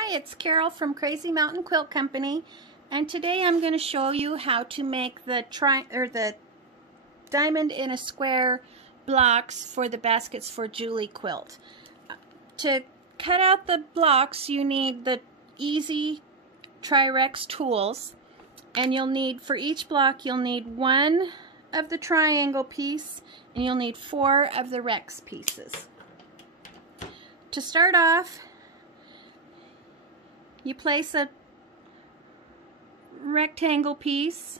Hi, it's Carol from Crazy Mountain Quilt Company, and today I'm going to show you how to make the diamond in a square blocks for the Baskets for Julie quilt. To cut out the blocks, you need the easy Tri-Rex tools, and you'll need, for each block, you'll need one of the triangle piece, and you'll need 4 of the Rex pieces. To start off, you place a rectangle piece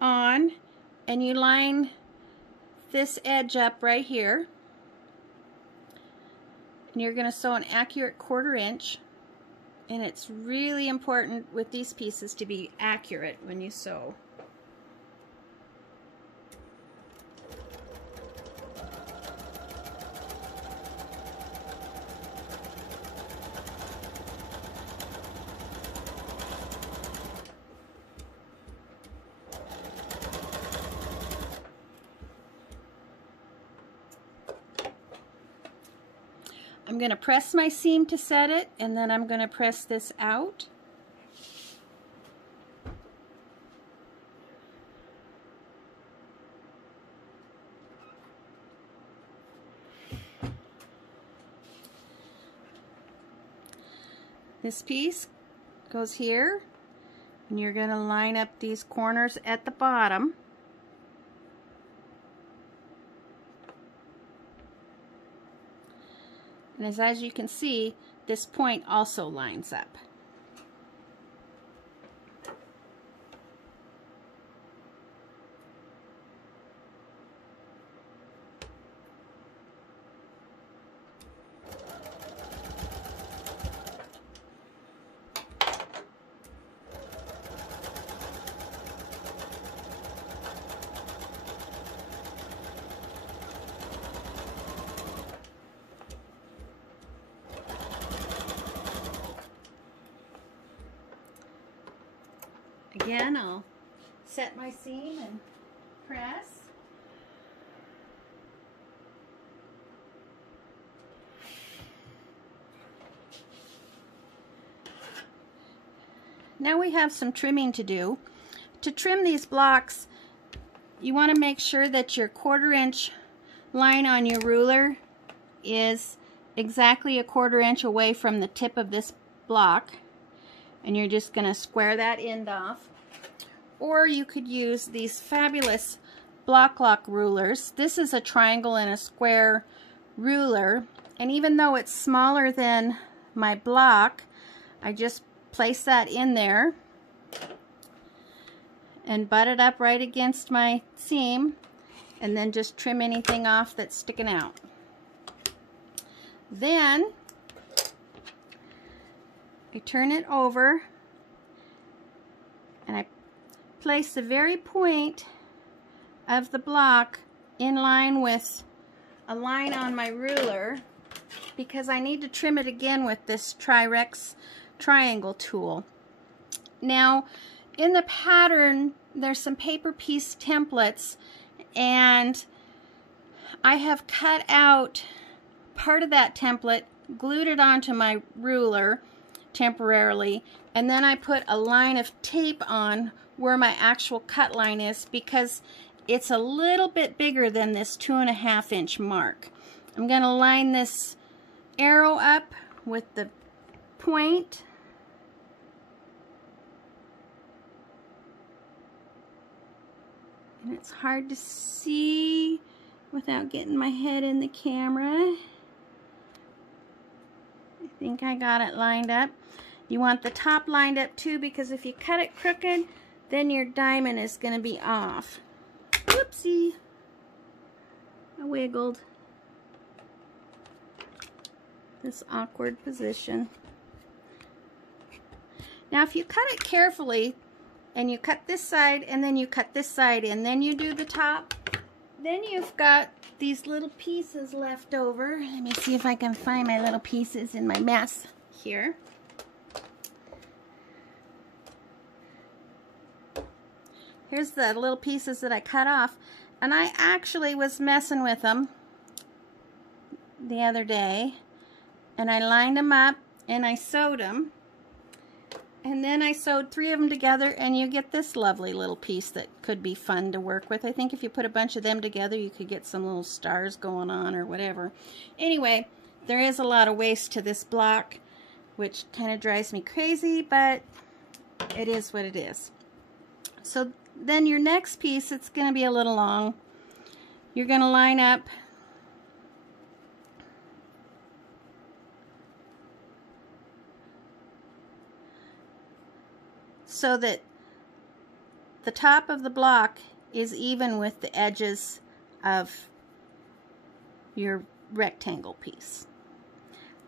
on, and you line this edge up right here, and you're going to sew an accurate 1/4 inch, and it's really important with these pieces to be accurate when you sew. I'm going to press my seam to set it, and then I'm going to press this out. This piece goes here, and you're going to line up these corners at the bottom. And as you can see, this point also lines up. Again, I'll set my seam and press. Now we have some trimming to do. To trim these blocks, you want to make sure that your 1/4 inch line on your ruler is exactly a 1/4 inch away from the tip of this block. And you're just going to square that end off. Or you could use these fabulous block lock rulers. This is a triangle and a square ruler, and even though it's smaller than my block, I just place that in there and butt it up right against my seam, and then just trim anything off that's sticking out. Then I turn it over, and I place the very point of the block in line with a line on my ruler, because I need to trim it again with this Tri-Rex triangle tool. Now, in the pattern, there's some paper piece templates, and I have cut out part of that template, glued it onto my ruler temporarily, and then I put a line of tape on where my actual cut line is, because it's a little bit bigger than this 2.5 inch mark. I'm going to line this arrow up with the point, and it's hard to see without getting my head in the camera. I think I got it lined up. You want the top lined up too, because if you cut it crooked, then your diamond is going to be off. Whoopsie! I wiggled. This awkward position. Now if you cut it carefully, and you cut this side, and then you cut this side, and then you do the top, then you've got these little pieces left over. Let me see if I can find my little pieces in my mess here. Here's the little pieces that I cut off, and I actually was messing with them the other day, and I lined them up, and I sewed them. And then I sewed 3 of them together, and you get this lovely little piece that could be fun to work with. I think if you put a bunch of them together, you could get some little stars going on or whatever. Anyway, there is a lot of waste to this block, which kind of drives me crazy, but it is what it is. So then your next piece, it's going to be a little long. You're going to line up so that the top of the block is even with the edges of your rectangle piece.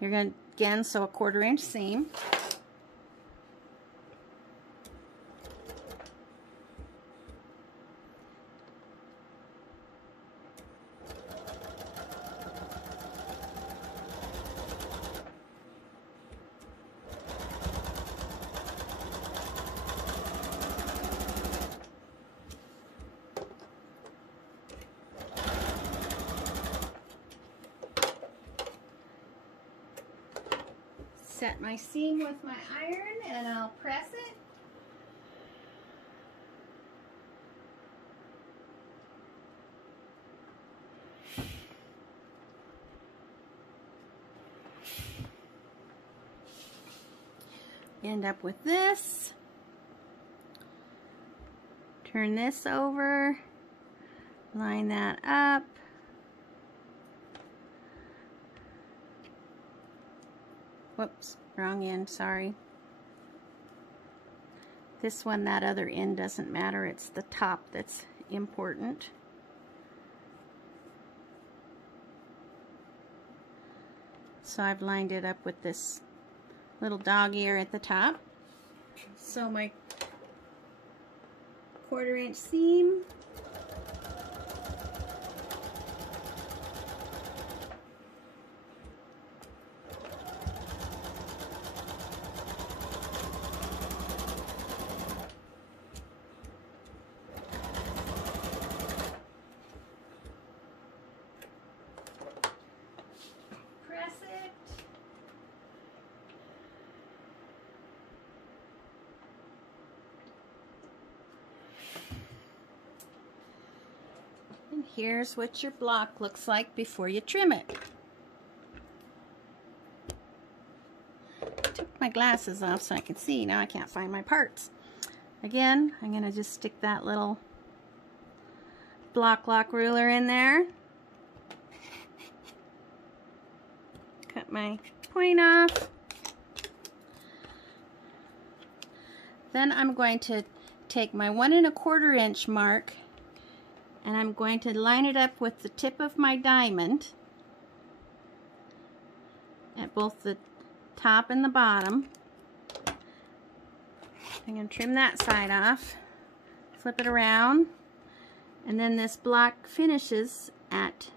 You're going to, again, sew a 1/4 inch seam. Set my seam with my iron and I'll press it. End up with this. Turn this over. Line that up. Whoops, wrong end, sorry. This one, that other end doesn't matter. It's the top that's important. So I've lined it up with this little dog ear at the top. So my 1/4 inch seam. And here's what your block looks like before you trim it. Took my glasses off so I can see. Now I can't find my parts. Again, I'm going to just stick that little block lock ruler in there. Cut my point off. Then I'm going to take my 1 1/4 inch mark and I'm going to line it up with the tip of my diamond at both the top and the bottom. I'm going to trim that side off, flip it around, and then this block finishes at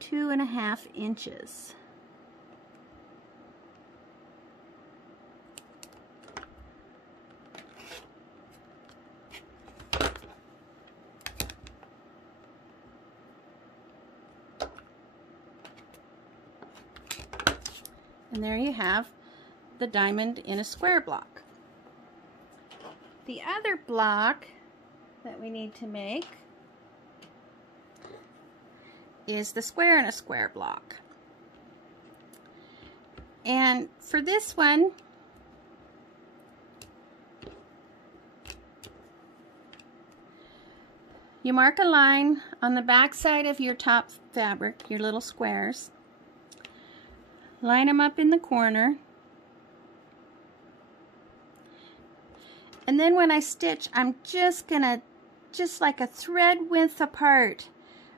2.5 inches. And there you have the diamond in a square block. The other block that we need to make is the square in a square block. And for this one, you mark a line on the back side of your top fabric, your little squares. Line them up in the corner. And then when I stitch, I'm just gonna, just like a thread width apart,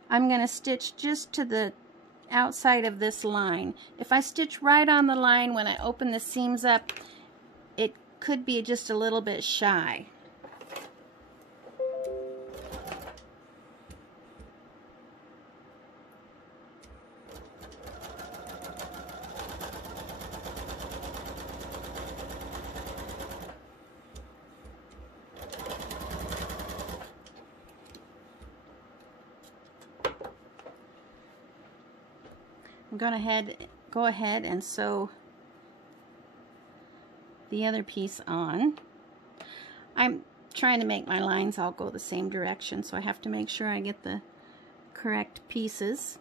I'm gonna stitch just to the outside of this line. If I stitch right on the line when I open the seams up, it could be just a little bit shy. I'm going to go ahead and sew the other piece on. I'm trying to make my lines all go the same direction, so I have to make sure I get the correct pieces.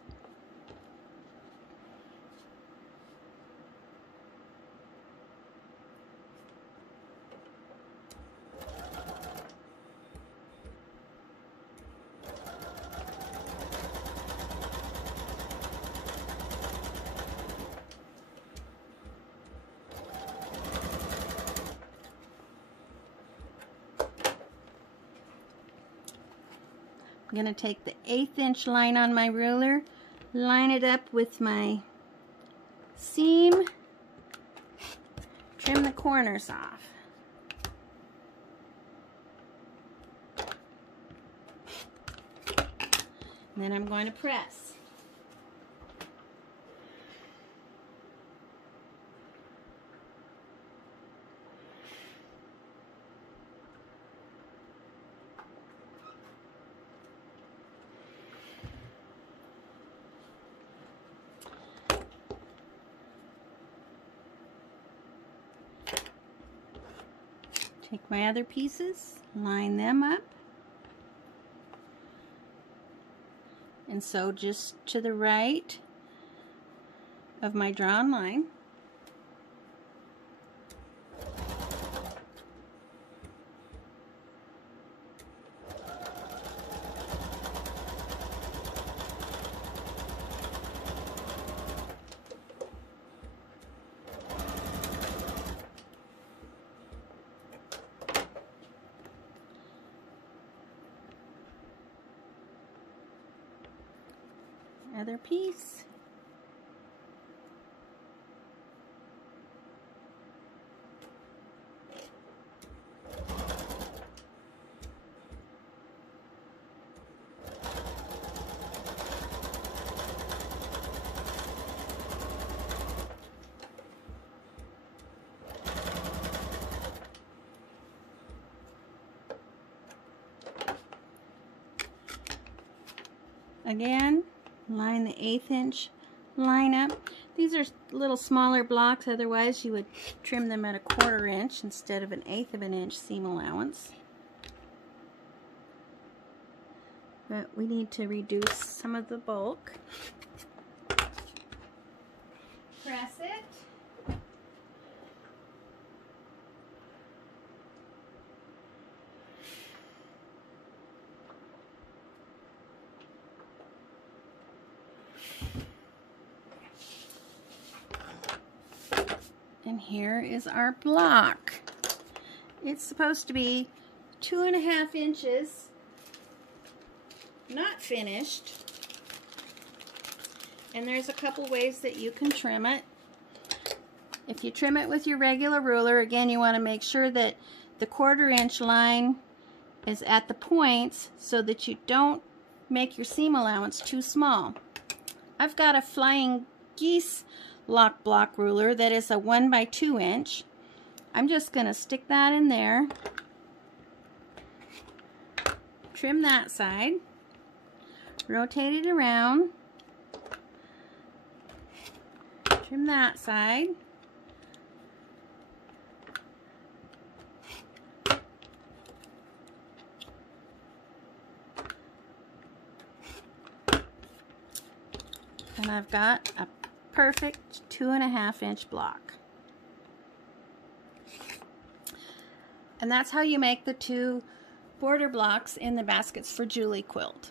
I'm going to take the 1/8 inch line on my ruler, line it up with my seam, trim the corners off. And then I'm going to press. Take my other pieces, line them up, and sew just to the right of my drawn line. Other piece. Again, line the 1/8 inch line up. These are little smaller blocks, otherwise you would trim them at a 1/4 inch instead of an 1/8 of an inch seam allowance. But we need to reduce some of the bulk. Press it. And here is our block. It's supposed to be 2.5 inches, not finished. And there's a couple ways that you can trim it. If you trim it with your regular ruler, again, you want to make sure that the 1/4 inch line is at the points so that you don't make your seam allowance too small. I've got a Flying Geese lock block ruler that is a 1 by 2 inch. I'm just going to stick that in there, trim that side, rotate it around, trim that side, and I've got a perfect 2.5 inch block. And that's how you make the 2 border blocks in the Baskets for Julie quilt.